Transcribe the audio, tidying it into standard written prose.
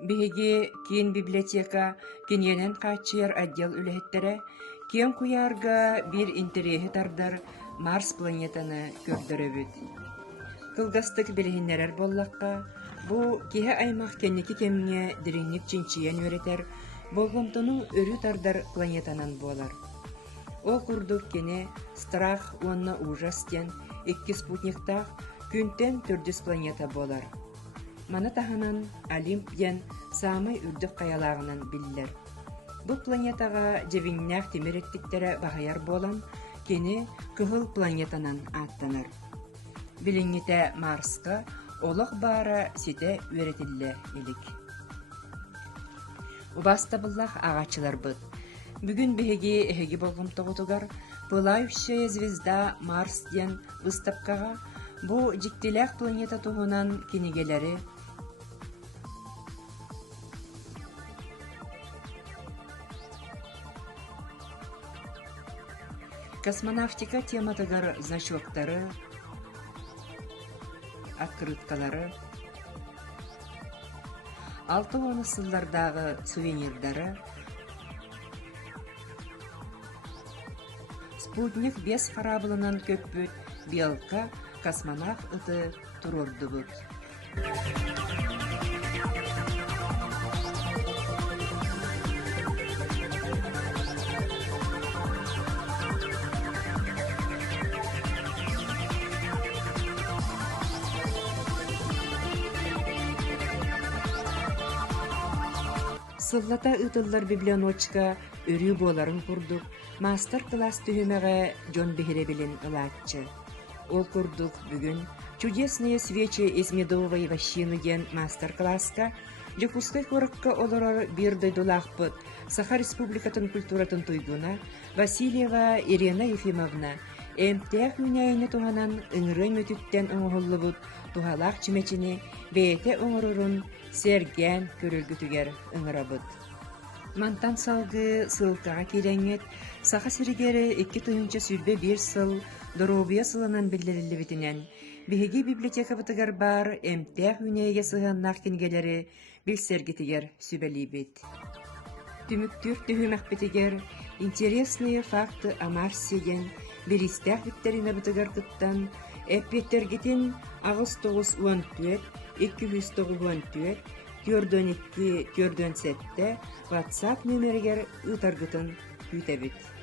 Биһиги киин библиотека киниэнен хаачыйар отдел үлэһиттерэ киэн куярга бир интериэһи тардар Марс планетаны көрдөрөбүт. Кылгастык билиһиннерер боллакка, бу киһи аймак кенники кемҥе дириҥник чинчийэн үөретер болгомтонуң өрү тардар планетанан буолар. Ол курдук кини страх уонна ужас диэн 2 спутниктаах күнтен 400 планета болар. Мана таһанан Олимп диэн саамай үрдүк каялагынан биллер. Бу планетага жебиңнээх тимиреттиктере баһаяр болан кини кыһыл планетанан ааттанар. Билиңите Марска олох баара сите үөретилле илик. Убастабыллах агачылар быт. Бүгүн биһиги эһиги болгомтогутугар пылающая звезда Марс диэн выставкага бу жиктилээх планета туһунан кинигелери космонавтика тематыгар значоктары, открыткалары, 60 сыллардагы сувенирдары, спутник 5 кораблынан көппүт Белка космонавт ыты турордубут. Сыллата ытыллар библионочка өрүү боларын курдук, мастер-класс түһүмэҕэ дьон биһиребилин ылааччы. Ол курдук бүгүн «Чудесные свечи из медовой вощины» диэн мастер-класска Жокускай коракка олорор бир дойдулаахпыт Саха Республикатын культуратын туйгуна Васильева Ирина Ефимовна эмтеэх үнэйини туһанан ыҥырыын өтүттэн оҥоһуллубут туһалаах чимэчини бэйэтэ оҥорорун сэргээн көрөлгүтүгэр ыҥырабыт. Мантан салгы сылкаға кирэҥҥет Саха сиригери 2 тыһынча сүрбе 1 сыл доробуя сылынан биллериллибитинэн биһиги библиотека бытыгар бар эмтеэх үнэйге сыһаннаах кинигелери билсергитигер сүбэлиибит. Түмүктүр түһүмэхпитигер интересные факты о Марсе диэн биристээх биттерине бытыгар кыттан эппеттергитин агыс 9-14 294 4-2 4-7 WhatsApp нөмергер ытаргытын күтәбит.